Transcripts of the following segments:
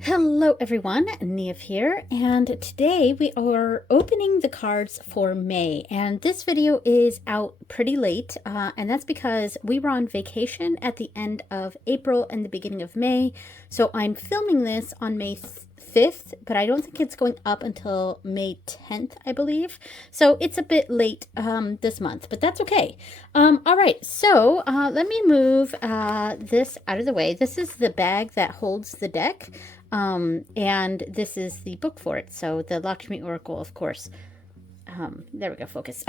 Hello everyone, Neve here, and today we are opening the cards for May, and this video is out pretty late, and that's because we were on vacation at the end of April and the beginning of May, so I'm filming this on May 5th, but I don't think it's going up until May 10th, I believe, so it's a bit late this month, but that's okay. All right, so let me move this out of the way. This is the bag that holds the deck. And this is the book for it. So the Lakshmi Oracle, of course. There we go, focus.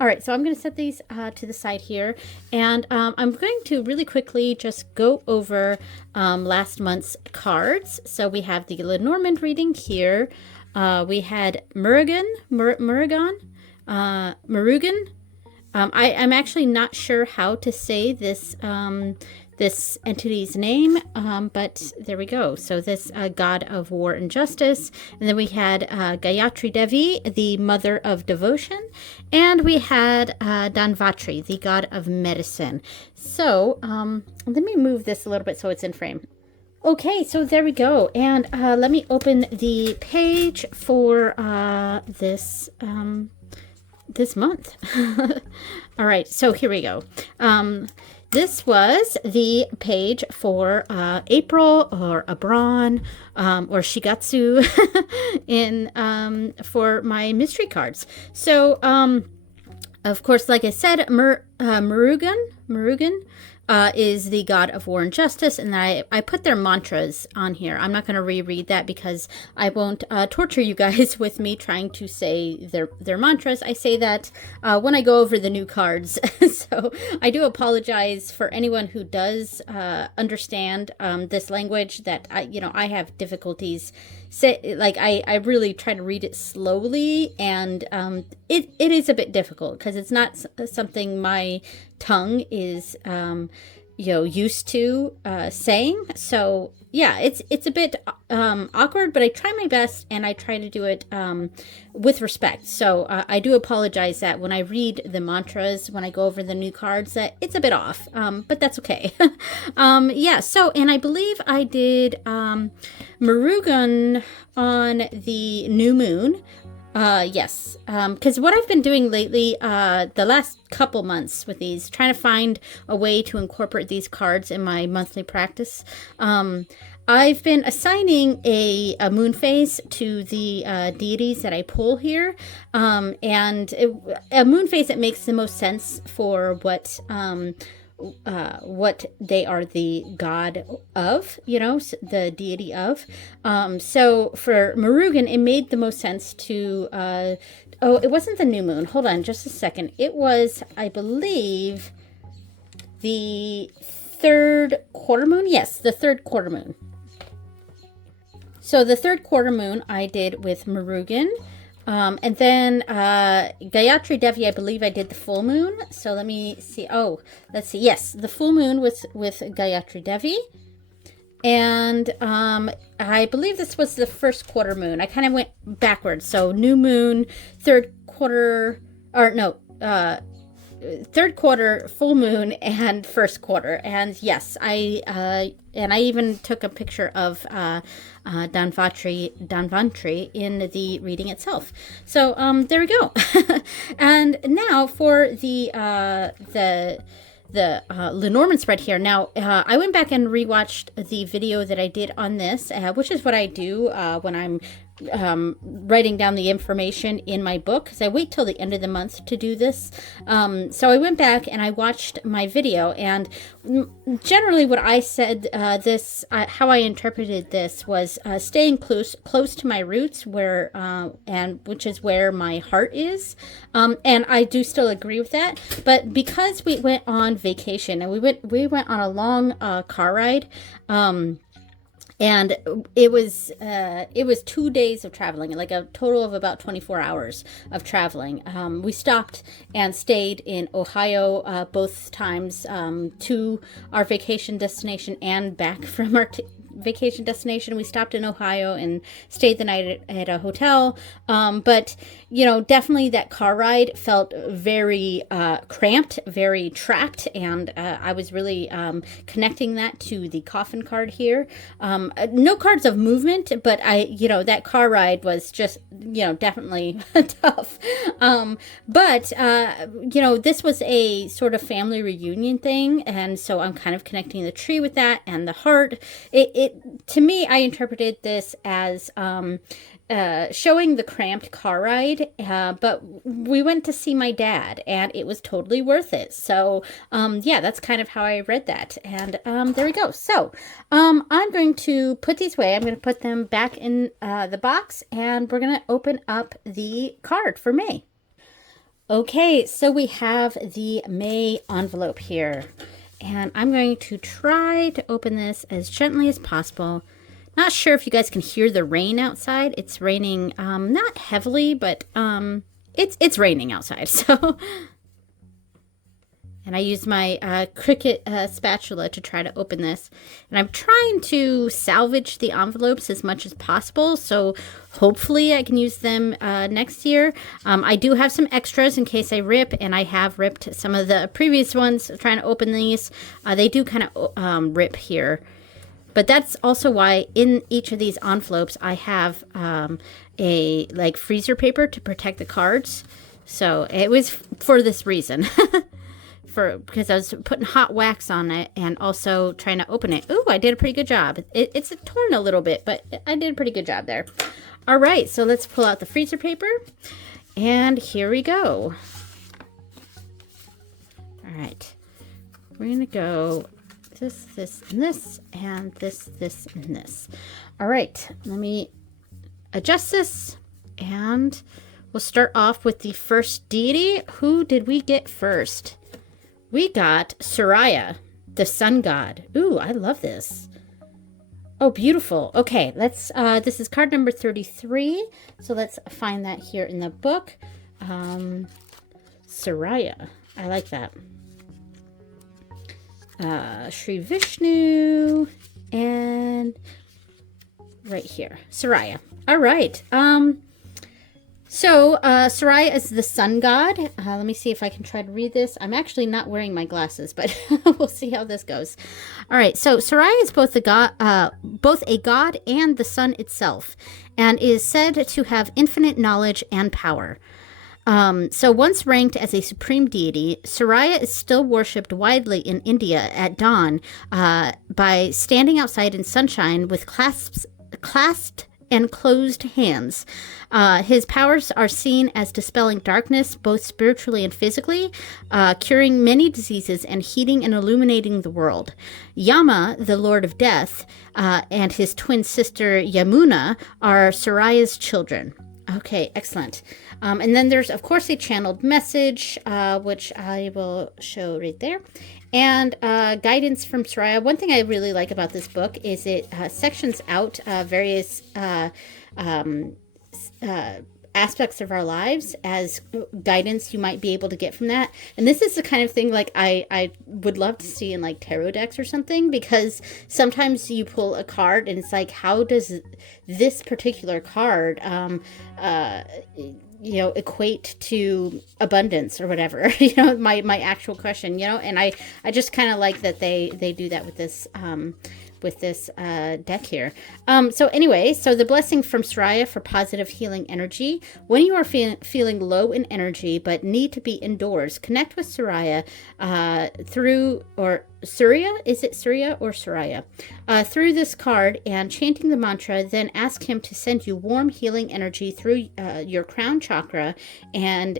All right, so I'm going to set these to the side here. And I'm going to really quickly just go over last month's cards. So we have the Lenormand reading here. We had Murugan. I'm actually not sure how to say this this entity's name, but there we go. So this god of war and justice. And then we had Gayatri Devi, the mother of devotion. And we had Dhanvantri, the god of medicine. So let me move this a little bit so it's in frame. Okay, so there we go. And let me open the page for this month. All right, so here we go. This was the page for April or Abran or Shigatsu for my mystery cards. So, of course, like I said, Murugan is the god of war and justice, and I put their mantras on here. I'm not going to reread that because I won't torture you guys with me trying to say their mantras. I say that when I go over the new cards. So I do apologize for anyone who does understand this language that I have difficulties. I really try to read it slowly, and it is a bit difficult because it's not something my tongue is used to saying. So yeah, it's a bit awkward, but I try my best and I try to do it with respect. So I do apologize that when I read the mantras, when I go over the new cards, that it's a bit off, but that's okay. Yeah, so, and I believe I did Murugan on the new moon. Yes, because what I've been doing lately, the last couple months with these, trying to find a way to incorporate these cards in my monthly practice, I've been assigning a moon phase to the deities that I pull here, and a moon phase that makes the most sense for what they are the god of, the deity of. So for Murugan, it made the most sense to, it wasn't the new moon. Hold on just a second. It was, I believe, the third quarter moon. Yes, the third quarter moon. So the third quarter moon I did with Murugan. And then Gayatri Devi, I believe I did the full moon. So let me see. Oh, let's see. Yes, the full moon was with Gayatri Devi. And I believe this was the first quarter moon. I kind of went backwards. So new moon, third quarter, third quarter, full moon, and first quarter. And yes, I even took a picture of Dhanvantri in the reading itself. So there we go. And now for the Lenormand spread here. Now, I went back and rewatched the video that I did on this, which is what I do when I'm writing down the information in my book, because I wait till the end of the month to do this. So I went back and I watched my video, and generally what I said, how I interpreted this was staying close to my roots, which is where my heart is, and I do still agree with that. But because we went on vacation and we went on a long car ride, and it was 2 days of traveling, like a total of about 24 hours of traveling. We stopped and stayed in Ohio both times, to our vacation destination and back from our vacation destination. We stopped in Ohio and stayed the night at a hotel. But, you know, definitely that car ride felt very cramped, very trapped. And I was really connecting that to the coffin card here. No cards of movement, but that car ride was just, definitely tough. But this was a sort of family reunion thing. And so I'm kind of connecting the tree with that and the heart. It to me, I interpreted this as showing the cramped car ride, but we went to see my dad and it was totally worth it. So that's kind of how I read that. And there we go. So I'm going to put these away. I'm going to put them back in the box, and we're going to open up the card for May. Okay, so we have the May envelope here, and I'm going to try to open this as gently as possible. Not sure if you guys can hear the rain outside. It's raining, not heavily, but it's raining outside. So, and I used my Cricut spatula to try to open this. And I'm trying to salvage the envelopes as much as possible. So hopefully I can use them next year. I do have some extras in case I rip, and I have ripped some of the previous ones trying to open these. They do kind of rip here. But that's also why in each of these envelopes I have a freezer paper to protect the cards. So it was for this reason. Because I was putting hot wax on it and also trying to open it. Ooh, I did a pretty good job. It's torn a little bit, but I did a pretty good job there. All right, so let's pull out the freezer paper. And here we go. All right. We're going to go this, and this, and this, and this. All right, let me adjust this, and we'll start off with the first deity. Who did we get first? We got Surya, the sun god. Ooh, I love this. Oh, beautiful. Okay, let's, this is card number 33. So let's find that here in the book. Surya. I like that. Sri Vishnu, and right here, Surya. All right. So Surya is the sun god. Let me see if I can try to read this. I'm actually not wearing my glasses, but we'll see how this goes. All right. So Surya is both a god and the sun itself, and is said to have infinite knowledge and power. So once ranked as a supreme deity, Surya is still worshipped widely in India at dawn by standing outside in sunshine with clasped and closed hands. His powers are seen as dispelling darkness, both spiritually and physically, curing many diseases, and heating and illuminating the world. Yama, the Lord of Death, and his twin sister Yamuna are Surya's children. Okay, excellent. And then there's, of course, a channeled message, which I will show right there. And guidance from Surya. One thing I really like about this book is it sections out various aspects of our lives as guidance you might be able to get from that. And this is the kind of thing like I would love to see in like tarot decks or something, because sometimes you pull a card and it's like, how does this particular card equate to abundance or whatever, my actual question, and I just kind of like that they do that with this deck here. So anyway, so the blessing from Surya for positive healing energy. When you are feeling low in energy but need to be indoors, connect with Surya through this card and chanting the mantra, then ask him to send you warm healing energy through your crown chakra and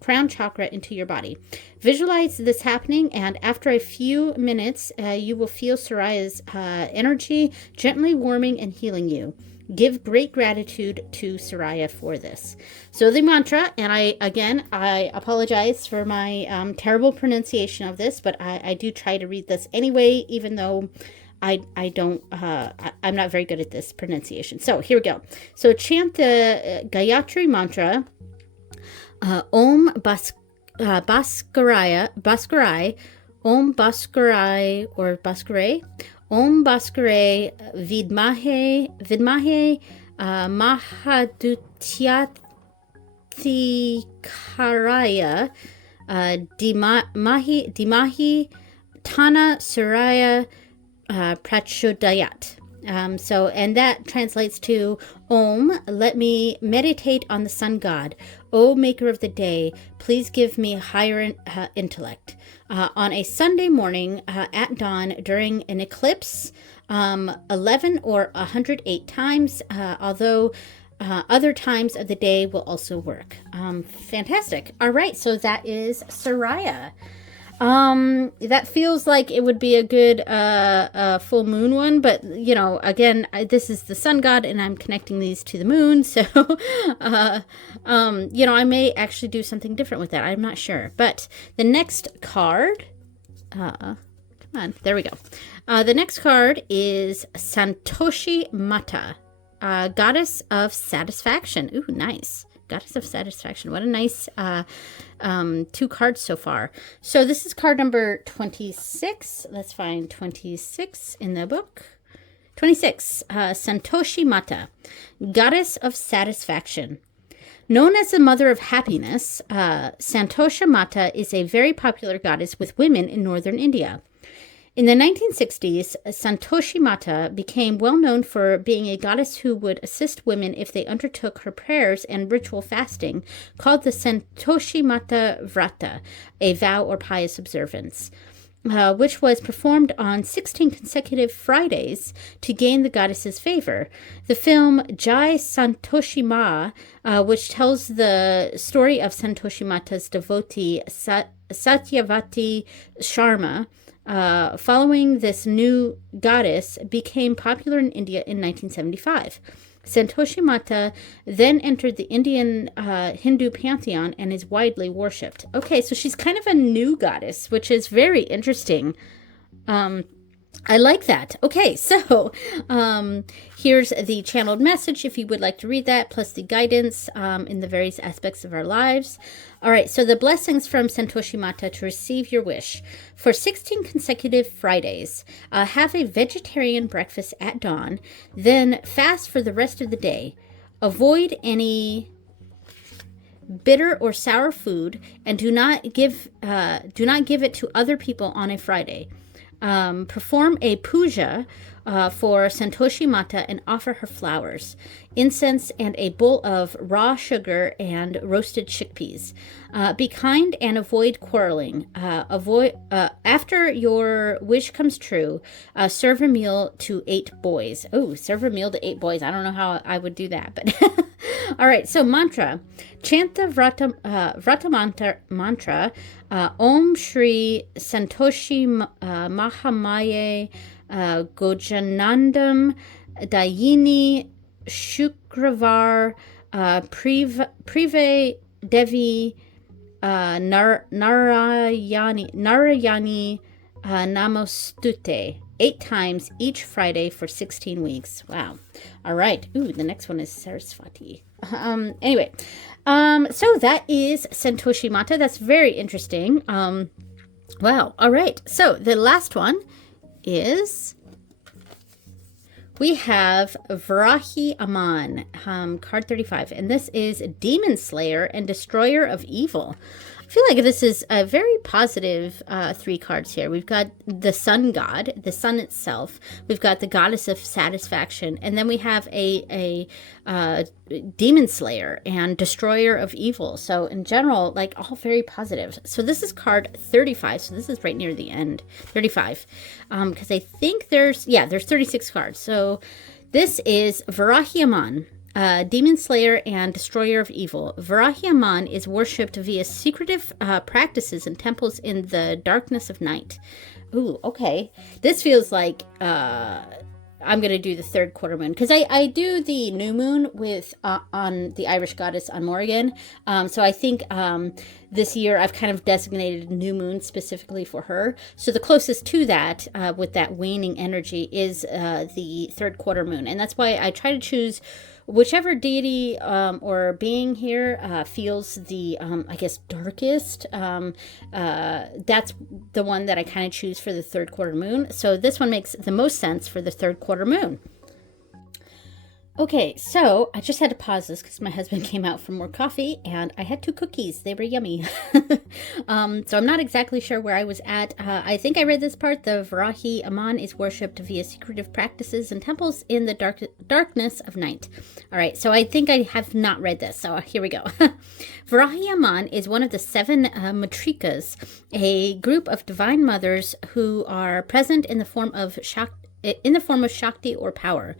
crown chakra into your body. Visualize this happening, and after a few minutes, you will feel Surya's energy gently warming and healing you. Give great gratitude to Surya for this. So the mantra, and I apologize for my terrible pronunciation of this, but I do try to read this anyway, even though I'm not very good at this pronunciation. So here we go. So chant the Gayatri mantra. Om Bhaskarai, Om Bhaskarai or Bhaskarai, Om Bhaskare Vidmahe Mahadutyathikaraya Dimahi Tana Suraya Prachodayat. And that translates to Om, let me meditate on the sun god. O maker of the day, please give me higher intellect. On a Sunday morning at dawn during an eclipse, 11 or 108 times, although other times of the day will also work. Fantastic. All right, so that is Soraya. That feels like it would be a good full moon one, but you know, again, this is the sun god and I'm connecting these to the moon, so you know, I may actually do something different with that. I'm not sure. But the next card, come on, there we go. The next card is Santoshi Mata, goddess of satisfaction. Ooh, nice. Goddess of Satisfaction. What a nice 2 cards so far. So this is card number 26. Let's find 26 in the book. 26. Santoshi Mata, Goddess of Satisfaction. Known as the Mother of Happiness, Santoshi Mata is a very popular goddess with women in northern India. In the 1960s, Santoshi Mata became well known for being a goddess who would assist women if they undertook her prayers and ritual fasting, called the Santoshi Mata Vrata, a vow or pious observance, which was performed on 16 consecutive Fridays to gain the goddess's favor. The film Jai Santoshi Ma, which tells the story of Santoshi Mata's devotee Satyavati Sharma, following this new goddess, became popular in India in 1975. Santoshi Mata then entered the Indian Hindu pantheon and is widely worshipped. Okay, so she's kind of a new goddess, which is very interesting. I like that. Okay, so here's the channeled message if you would like to read that, plus the guidance in the various aspects of our lives. All right, so the blessings from Santoshi Mata to receive your wish. For 16 consecutive Fridays, have a vegetarian breakfast at dawn, then fast for the rest of the day. Avoid any bitter or sour food, and do not give it to other people on a Friday. Perform a puja for Santoshi Mata and offer her flowers, incense, and a bowl of raw sugar and roasted chickpeas. Be kind and avoid quarreling. After your wish comes true, serve a meal to 8 boys. Oh, serve a meal to 8 boys. I don't know how I would do that, but all right. So mantra, chant the Vrata mantra. Om Shri Santoshi Mahamaye Gojanandam Dayini Shukravar Prive Devi Narayani Namostute. 8 times each Friday for 16 weeks. Wow. All right. Ooh, the next one is Saraswati. Anyway, so that is Santoshi Mata. That's very interesting. Wow. All right. So the last one is, we have Varahi Aman, card 35, and this is Demon Slayer and Destroyer of Evil. I feel like this is a very positive 3 cards here. We've got the sun god, the sun itself. We've got the goddess of satisfaction, and then we have a demon slayer and destroyer of evil. So in general, like, all very positive. So this is card 35. So this is right near the end, 35, because I think there's 36 cards. So this is Varahi Aman, demon slayer and destroyer of evil. Varahi Aman is worshipped via secretive practices in temples in the darkness of night. Ooh, okay. This feels like I'm going to do the 3rd quarter moon, because I do the new moon with on the Irish goddess on Morrigan. So I think this year I've kind of designated new moon specifically for her. So the closest to that, with that waning energy, is the third quarter moon. And that's why I try to choose whichever deity or being here feels the, I guess, darkest. That's the one that I kind of choose for the third quarter moon. So this one makes the most sense for the third quarter moon. Okay, so I just had to pause this because my husband came out for more coffee and I had 2 cookies. They were yummy. So I'm not exactly sure where I was at. I think I read this part. The Varahi Aman is worshipped via secretive practices and temples in the darkness of night. All right, so I think I have not read this. So here we go. Varahi Aman is one of the 7 matrikas, a group of divine mothers who are present in the form of Shakti or power.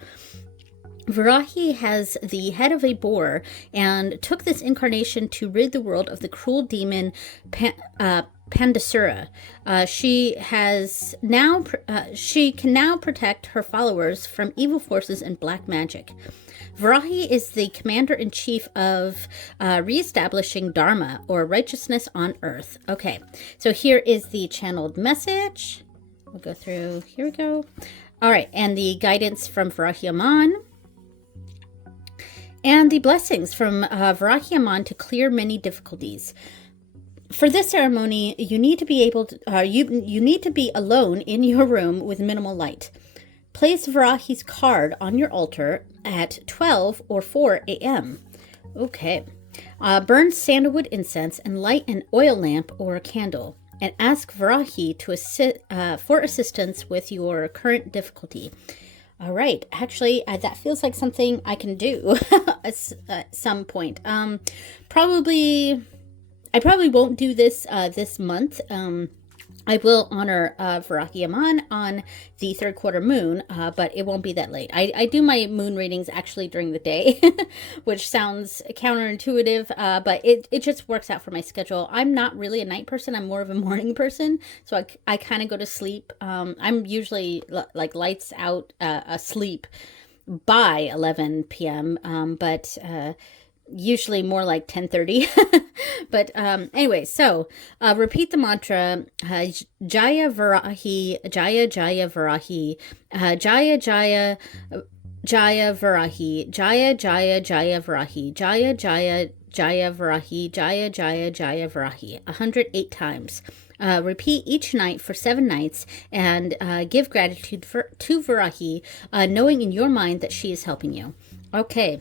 Varahi has the head of a boar and took this incarnation to rid the world of the cruel demon Pandasura. She can now protect her followers from evil forces and black magic. Varahi is the commander-in-chief of reestablishing Dharma, or righteousness on earth. Okay, so here is the channeled message. We'll go through, here we go. All right, and the guidance from Varahi Aman. And the blessings from Varahi Aman to clear many difficulties. For this ceremony, you need to be able to, you need to be alone in your room with minimal light. Place Varahi's card on your altar at 12 or 4 a.m. Okay. Burn sandalwood incense and light an oil lamp or a candle, and ask Varahi to for assistance with your current difficulty. All right. Actually, that feels like something I can do at some point. I probably won't do this this month. I will honor Varahi Aman on the third quarter moon, but it won't be that late. I do my moon readings actually during the day, which sounds counterintuitive, but it just works out for my schedule. I'm not really a night person. I'm more of a morning person, so I kind of go to sleep. I'm usually like lights out asleep by 11 p.m., but usually more like 10:30. But anyway, so repeat the mantra, Jaya Varahi, Jaya Jaya Varahi, Jaya Jaya Jaya Varahi, Jaya Jaya Jaya Varahi, Jaya Jaya Jaya Varahi, Jaya Jaya Jaya Varahi, 108 times. Repeat each night for 7 nights and give gratitude to Varahi, knowing in your mind that she is helping you. Okay.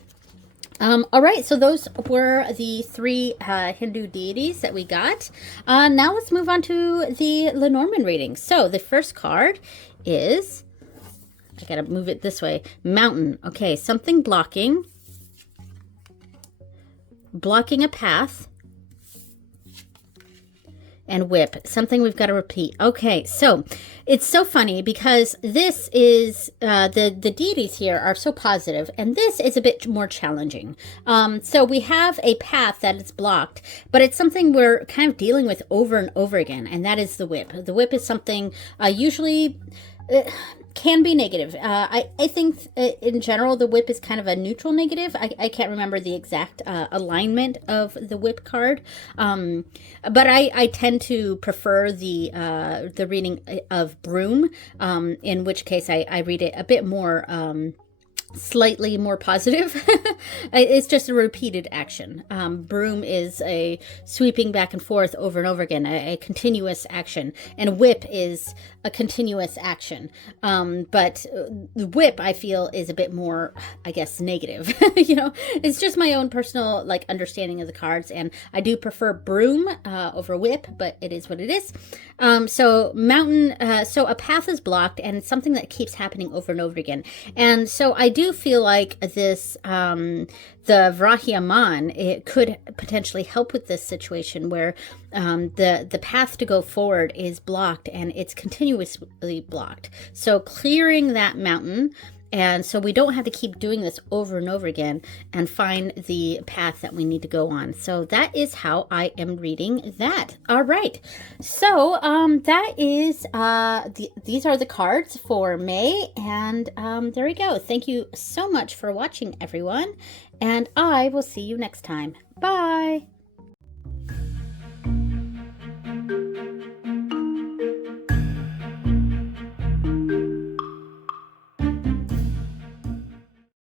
All right, so those were the 3 Hindu deities that we got. Now let's move on to the Lenormand reading. So the first card is, I gotta move it this way, mountain. Okay, something blocking a path, and whip, something we've got to repeat. Okay, so it's so funny because this is, the deities here are so positive, and this is a bit more challenging. So we have a path that is blocked, but it's something we're kind of dealing with over and over again, and that is the whip. The whip is something usually can be negative. I think in general the whip is kind of a neutral negative. I can't remember the exact alignment of the whip card, but I tend to prefer the reading of broom, in which case I read it a bit more slightly more positive. It's just a repeated action. Broom is a sweeping back and forth over and over again, a continuous action, and whip is a continuous action. But the whip, I feel, is a bit more, I guess, negative. You know, it's just my own personal like understanding of the cards, and I do prefer broom over whip, but it is what it is. So mountain, so a path is blocked, and it's something that keeps happening over and over again. And so I do feel like this, the Varahi Aman, it could potentially help with this situation where the path to go forward is blocked and it's continuously blocked. So clearing that mountain, and so we don't have to keep doing this over and over again, and find the path that we need to go on. So that is how I am reading that. All right. So that is, these are the cards for May. And there we go. Thank you so much for watching, everyone. And I will see you next time. Bye.